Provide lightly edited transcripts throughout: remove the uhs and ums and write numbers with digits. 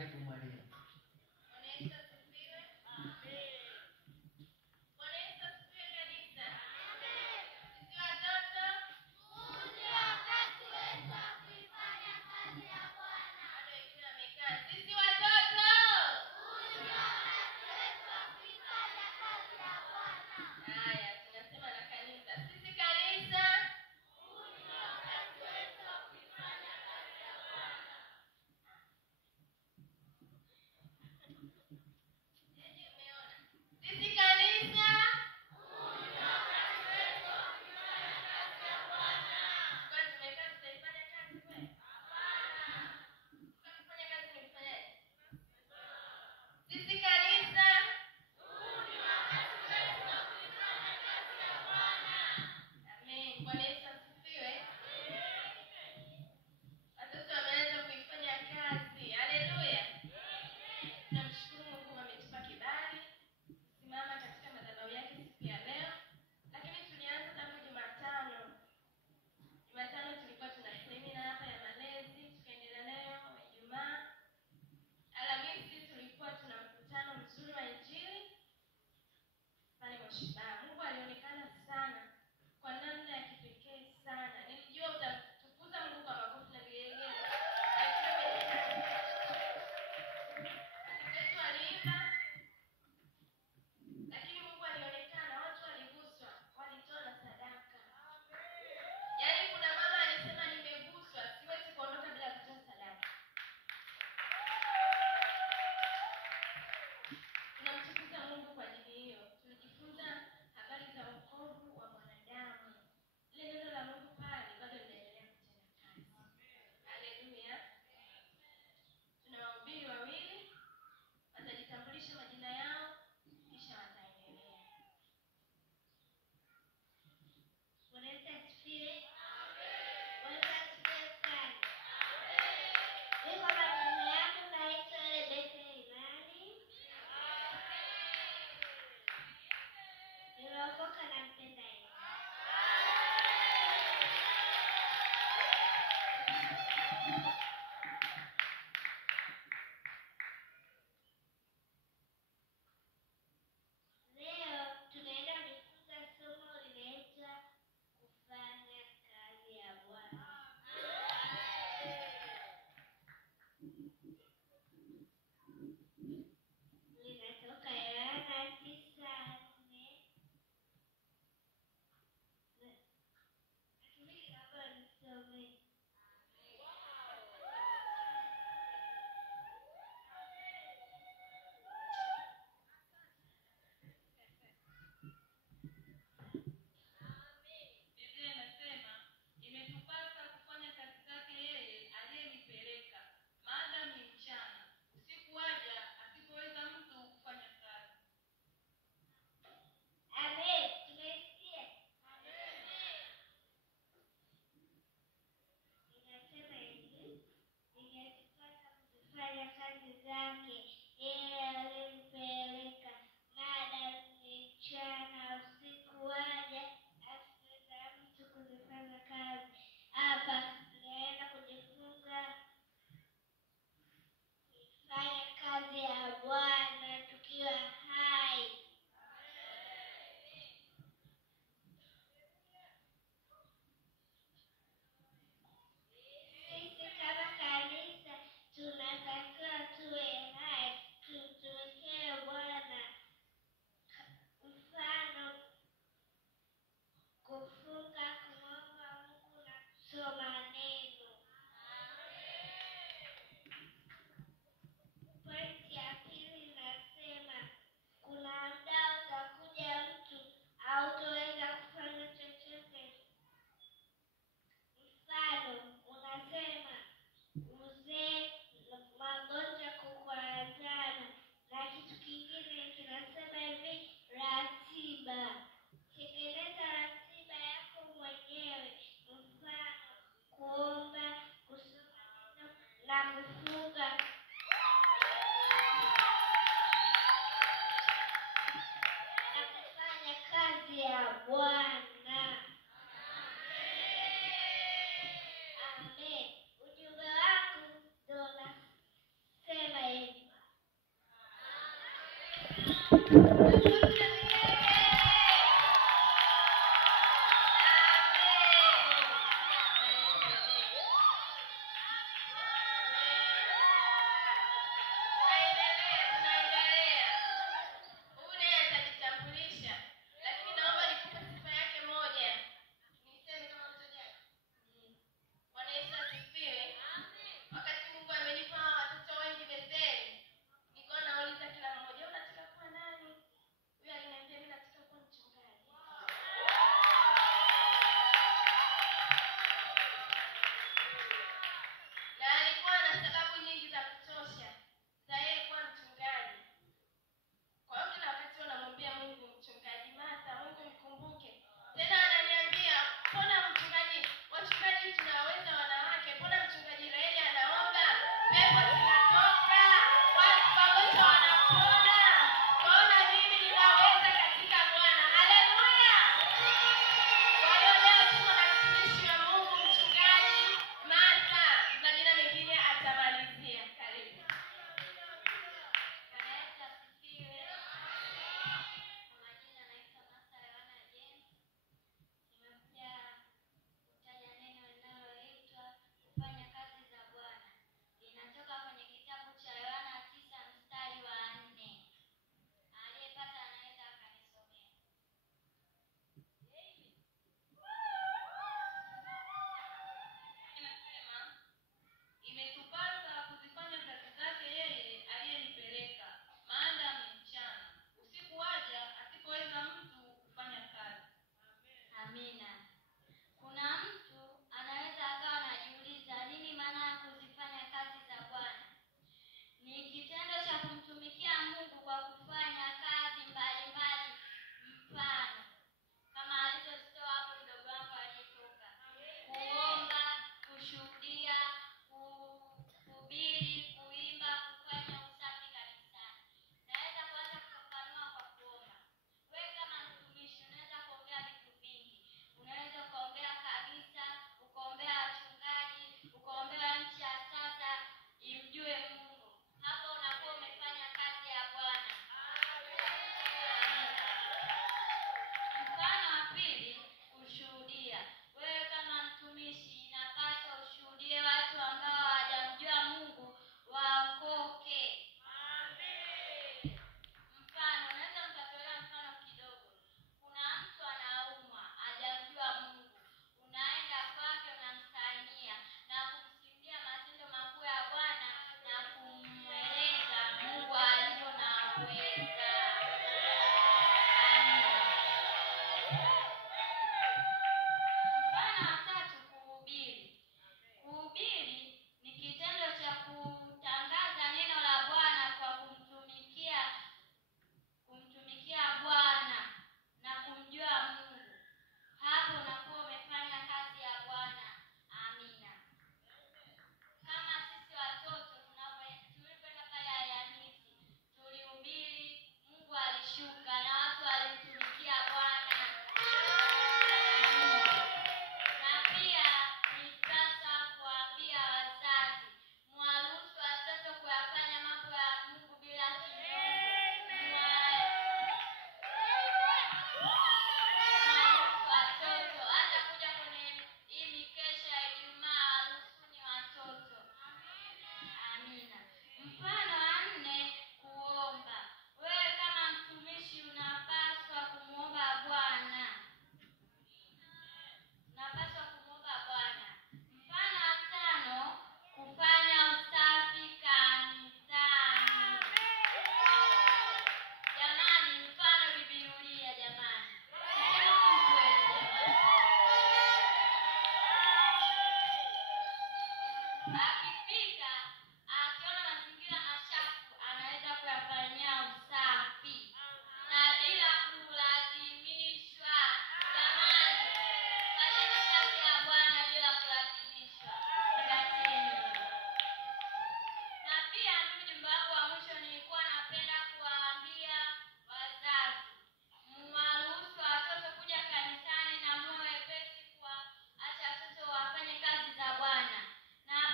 Karibu Maria.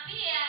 Pia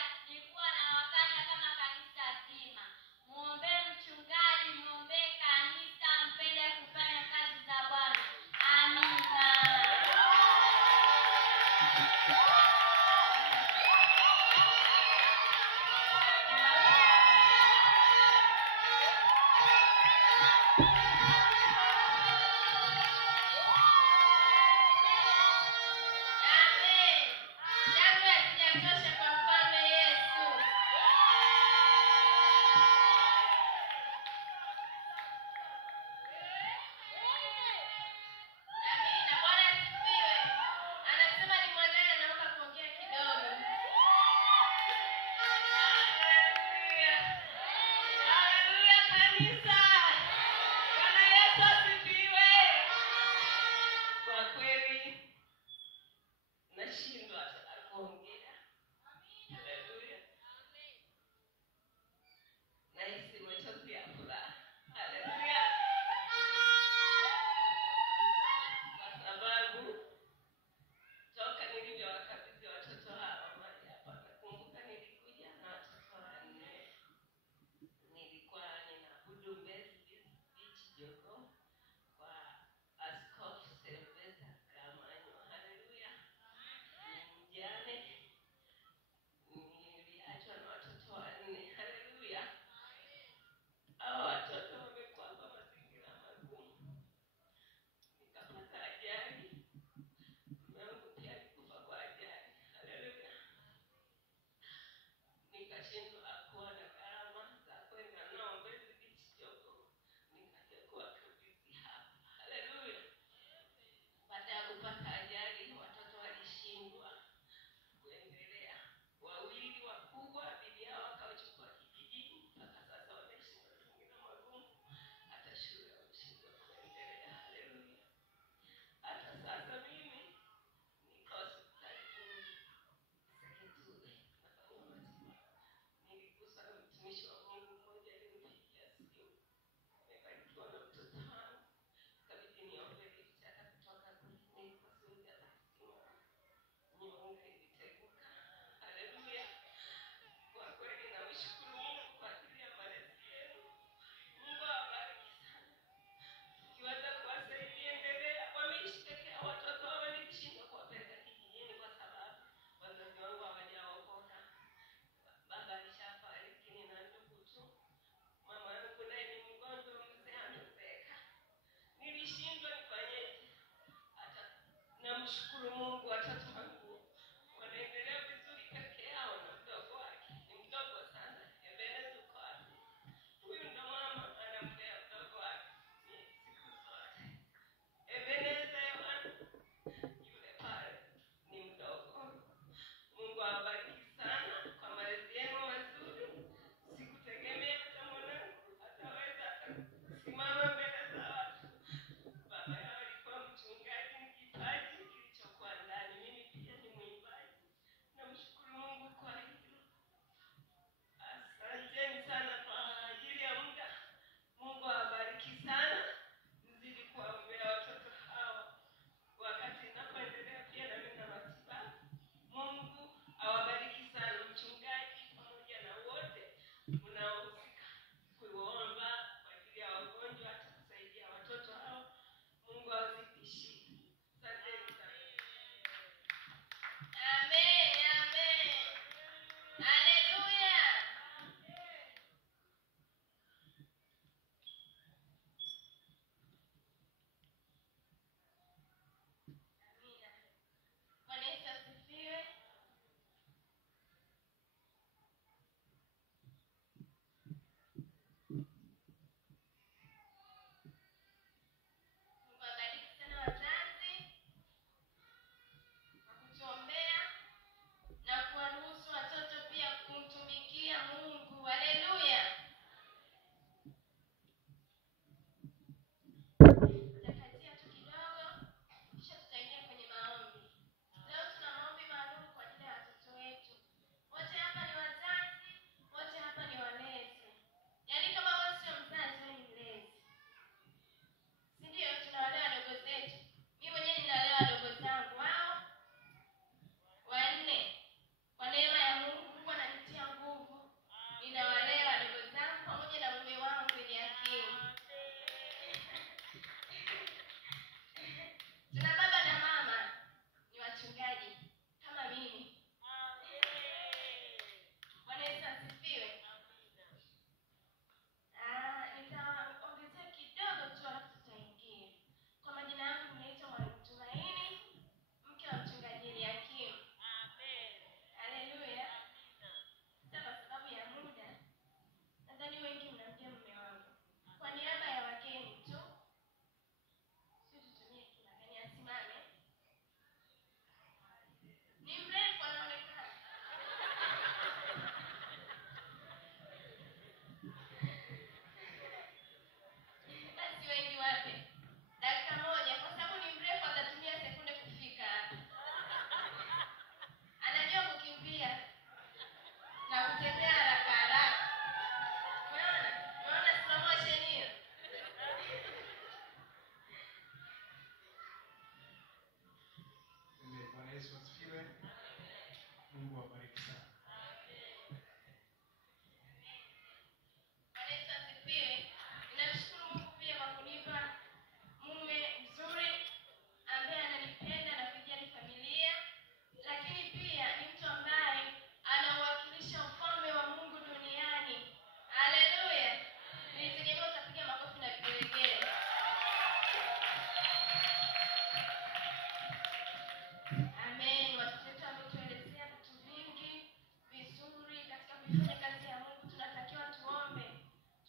kuifanya kazi ya Mungu tunatakiwa tuombe,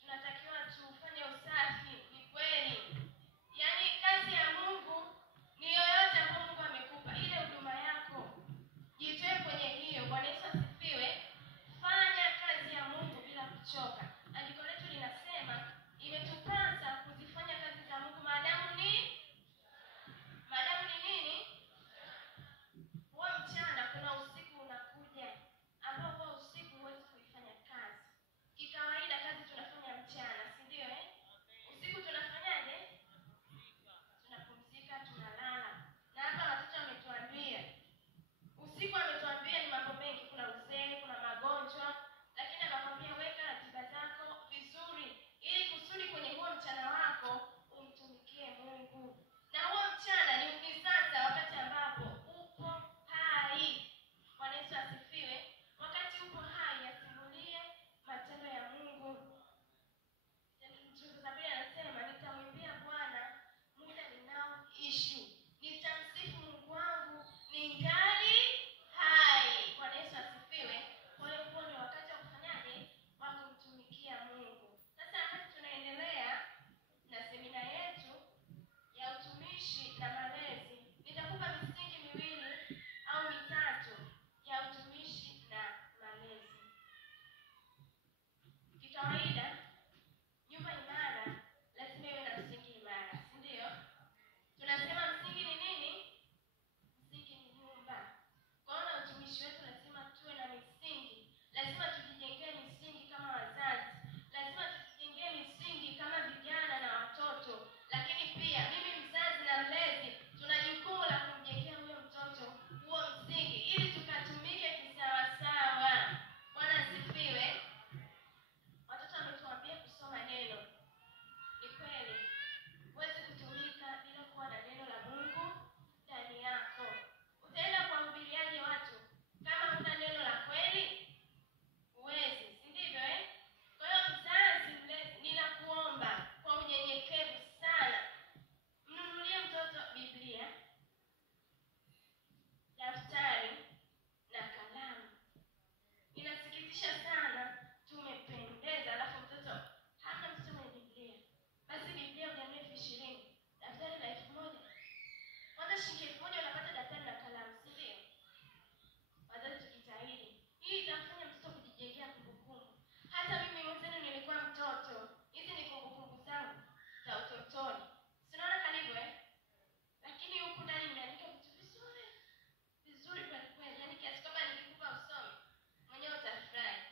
tunatakiwa tufanye usafi. Ni kweli, yaani kazi ya Mungu ni yoyote ambayo Mungu amekupa, ile huduma yako, jitoe kwenye hiyo. Bwana Yesu asifiwe. Fanya kazi ya Mungu bila kuchoka. Andiko letu linasema imetupasa kuzifanya kazi za Mungu maadamu ni nini? Huwa mchana kuna usiku unakuja ambao huwa usiku huwezi kuifanya kazi. Kikawaida kazi tunafanya mchana, si ndio Usiku tunafanyaje? Tunapumzika, tunalala. Na hapa watoto wametuambia, usiku ametuambia ni mambo mengi, kuna uzee, kuna magonjwa, lakini anakwambia weka ratiba zako vizuri ili kusudi kwenye huo mchana wako umtumikie Mungu. Na huo mchana ni sasa, wakati ambapo upo hai. Bwana Yesu asifiwe. Wakati upo hai, yasimulie matendo ya Mungu. Zaburi anasema nitamwimbia Bwana muda ninaoishi, nitamsifu Mungu wangu ningali hai. Bwana Yesu asifiwe. Kwa hiyo huo ni wakati wa kufanyaje? Wa kumtumikia Mungu. Sasa wakati tunaendelea na semina yetu ya utumishi na malezi, nitakupa misingi miwili au mitatu ya utumishi na malezi. Kikawaida nyumba imara lazima iwe na msingi imara, si ndio? Tunasema msingi ni nini? Msingi ni nyumba. Kwa hiyo na utumishi wetu lazima tuwe na misingi. Lazima tujijengee misingi kama wazazi. Lazima tujijengee misingi kama vijana na watoto. Lakini pia mimi mzazi na mlezi tuna jukumu la kumjengea huyo mtoto huo msingi ili tukatumike kisawasawa. Bwana asifiwe. Watoto wametuambia kusoma neno. Ni kweli, huwezi kutumika bila kuwa na neno la Mungu ndani yako. Utaenda kuwahubiriaje watu kama huna neno la kweli? Huwezi, si ndivyo Kwa hiyo mzazi, mlezi, ninakuomba kwa unyenyekevu sana, mnunulie mtoto Biblia, daftari na kalamu. Inasikitisha sana, tumependeza alafu mtoto hana mtoto mwenye Biblia. Basi Biblia unanunua 20,000, daftari la 1,000. Kwanza shilingi 1,000 unapata daftari na kalamu, si ndio? Wazazi tukitahidi. Hii itafanya mtoto kujijengea kumbukumbu. Hata mimi mwenyewe nilikuwa mtoto. Hizi ni kumbukumbu zangu za utotoni. Sinaona karibu lakini huku ndani nimeandika vitu vizuri. Vizuri kwa kweli. Yaani kiasi kwamba nikikupa usome mwenyewe utafurahi.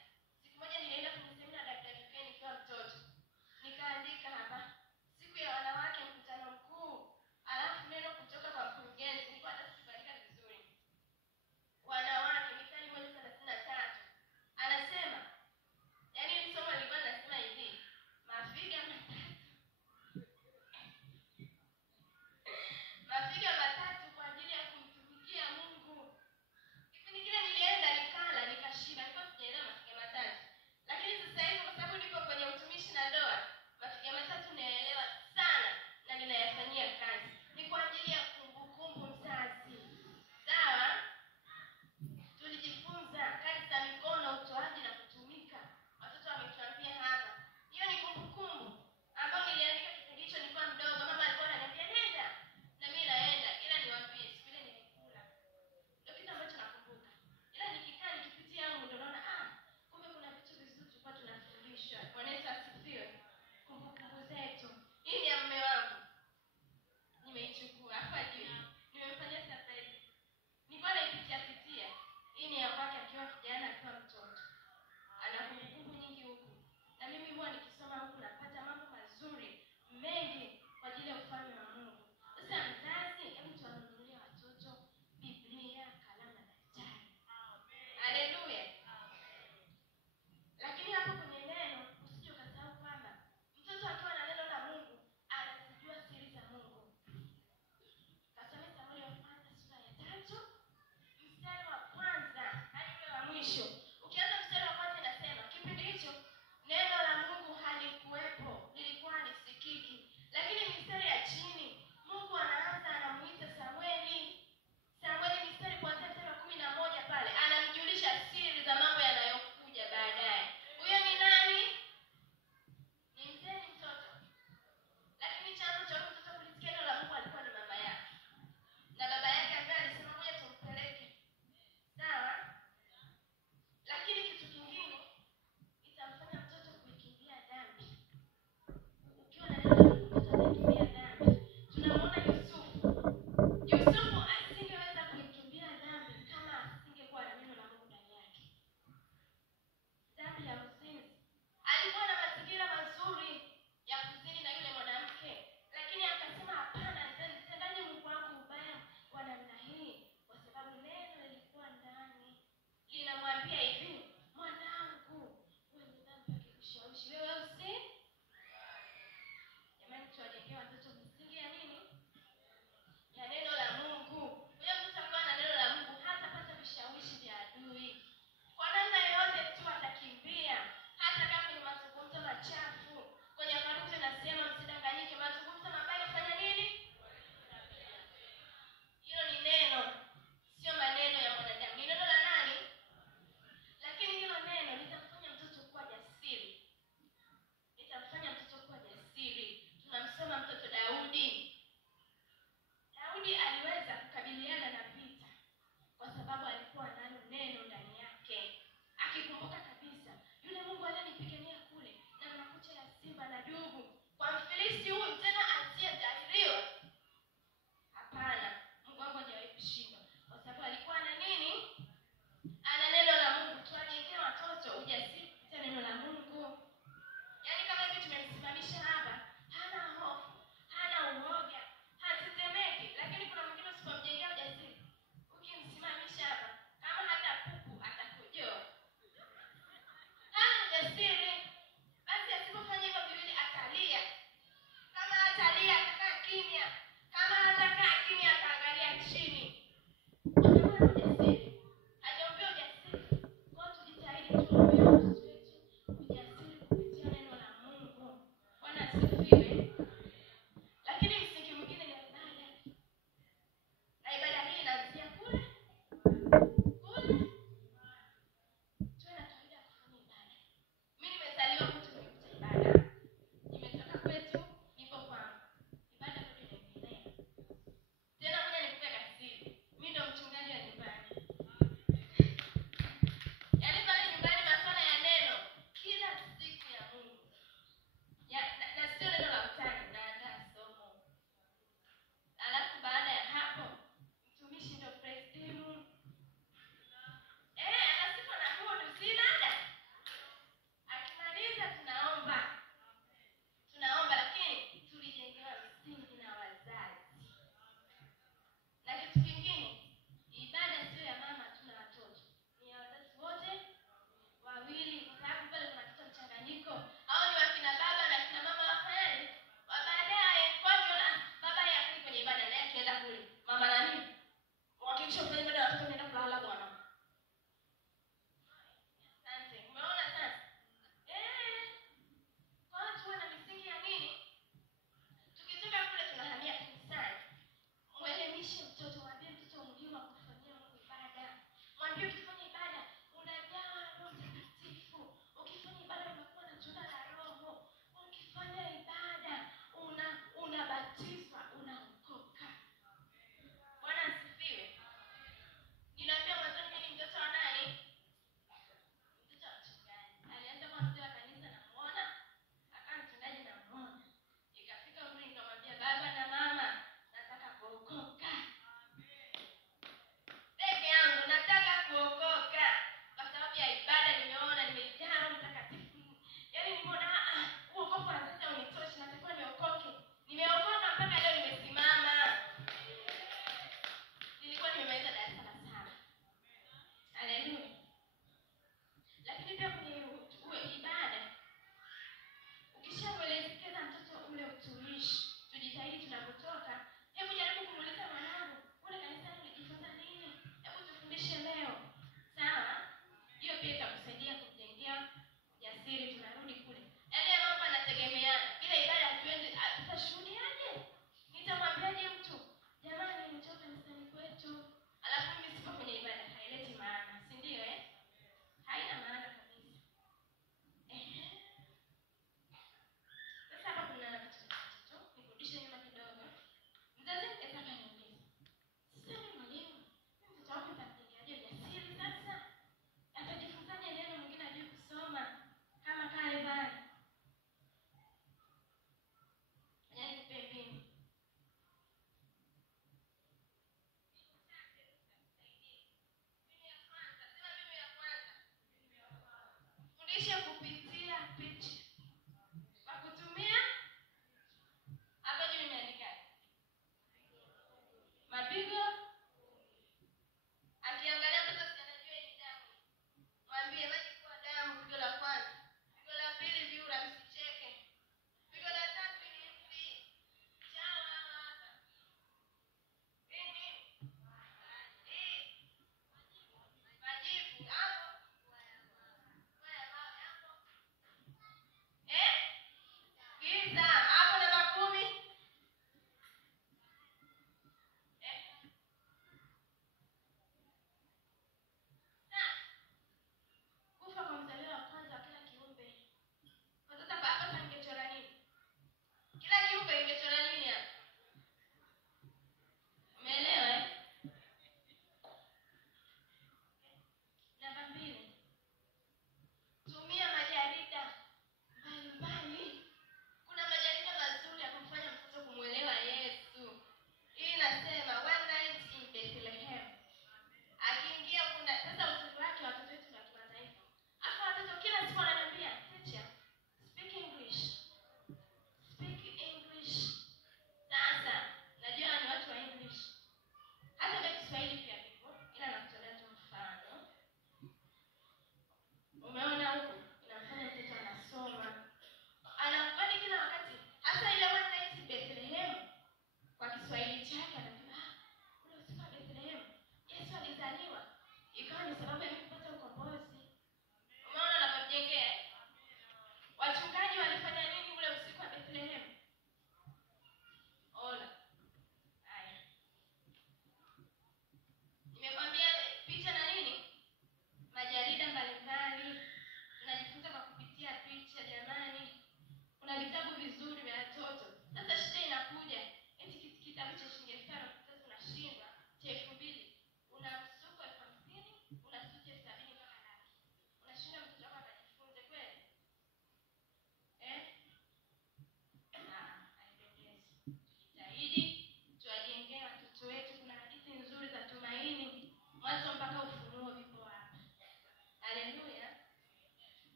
Fundisha kupitia picha. Kwa kutumia hapa juu nimeandika mapigo. Akiangalia mtoto anajua hii ni damu. Mwambie maji kwa damu, pigo la kwanza. Pigo la pili viura, msicheke. Pigo la tatu ni hivi. Chawa hapa. Nini? Majibu hapo. Haya hapo.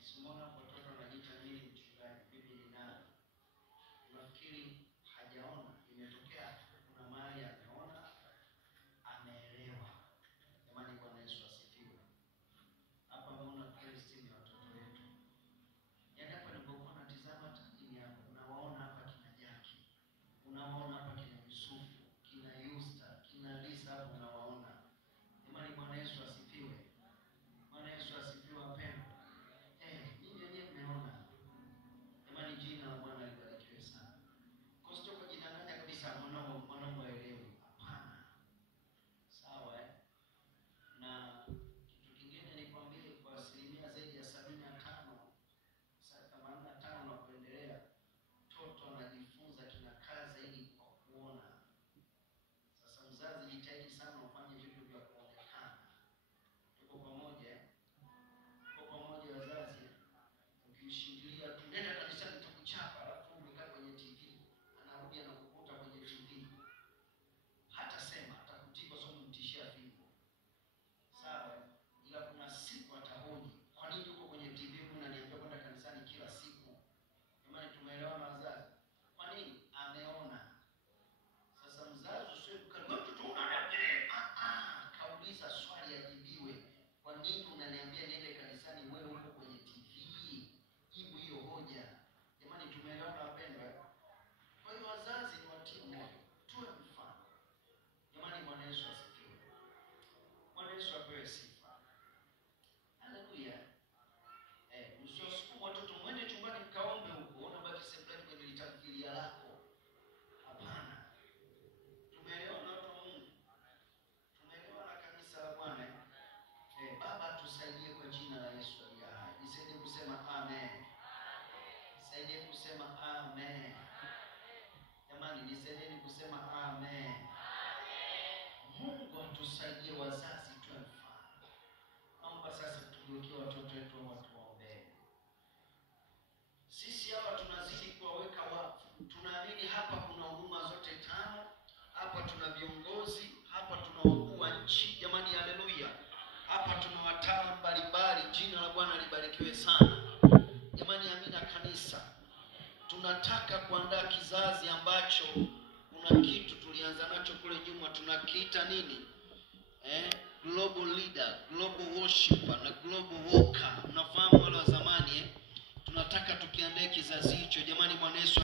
Simona watoto wanajiita mimi mchungaji, mimi ni nani? Nafikiri hajaona, imetokea kuna mahali ameona, ameelewa. Jamani, Bwana Yesu asifiwe. Hapa unaona praise team ya watoto wetu. Yaani hapa nilipokuwa natizama tajini hapo, unawaona hapa kina Jackie, unawaona hapa kina Yusufu, kina Yusta, kina Lisa hapo unawaona. Jamani, Bwana Yesu asifiwe. Bwana Yesu asifiwe wapendwa. Nyinyi wenyewe mmeona. Jamani, jina la Bwana libarikiwe sana. Kosto kujidanganya kabisa mwanangu aelewe. Hapana. Sawa Na kitu kingine nikwambie, kwa asilimia zaidi ya 75, 85 na kuendelea, mtoto anajifunza kinakaa zaidi kwa kuona. Sasa mzazi, jitahidi sana ufanye vitu vya kuonekana. Tuko pamoja? Tuko pamoja wazazi? Ukishindilia tu nenda kanisani tukuchapa, alafu umekaa kwenye TV, anarudi anakukuta kwenye TV. Hata sema atakujibu somo mtishia fimbo. Sawa? Ila kuna siku atahoji, kwa nini uko kwenye TV unaniambia kwenda kanisani kila siku? Jamani, tumeelewana wazazi? Kwa nini? Ameona. Sasa mzazi usiwe mkali, mtoto unaniambia kauliza swali ajibiwe. Kwa nini unaniambia niende kanisani wewe uko kwenye TV? Jibu hiyo hoja. Jamani, tumeelewana wapendwa? Kwa hiyo wazazi ni watie moyo, tuwe mfano. Jamani, Bwana Yesu asifiwe. Bwana Yesu apewe sifa. Haleluya. Msiwasukumu watoto mwende chumbani mkaombe huko, unabaki sebleni kwenye litamfilia lako. Hapana. Tumeelewana watu wa Mungu? Tumeelewana kanisa la Bwana? Baba tusaidie kwa jina la Yesu aliye hai. Nisaidie kusema amen. Nisaidie kusema amen. Jamani, nisaidieni kusema amen. Mungu atusaidie wazazi tuwe mfano. Naomba sasa tugeukie watoto wetu watuombee. Sisi hapa tunazidi kuwaweka wafu. Tunaamini hapa kuna huduma zote 5. Hapa tuna viongozi, hapa tuna wakuu wa nchi. Jamani, haleluya. Hapa tuna wataalamu mbalimbali. Jina la Bwana libarikiwe sana. Jamani, amina kanisa. Tunataka kuandaa kizazi ambacho kuna kitu tulianza nacho kule nyuma, tunakiita nini? Global leader, global worshiper na global walker. Unafahamu wale wa zamani Tunataka tukiandae kizazi hicho. Jamani, Bwana Yesu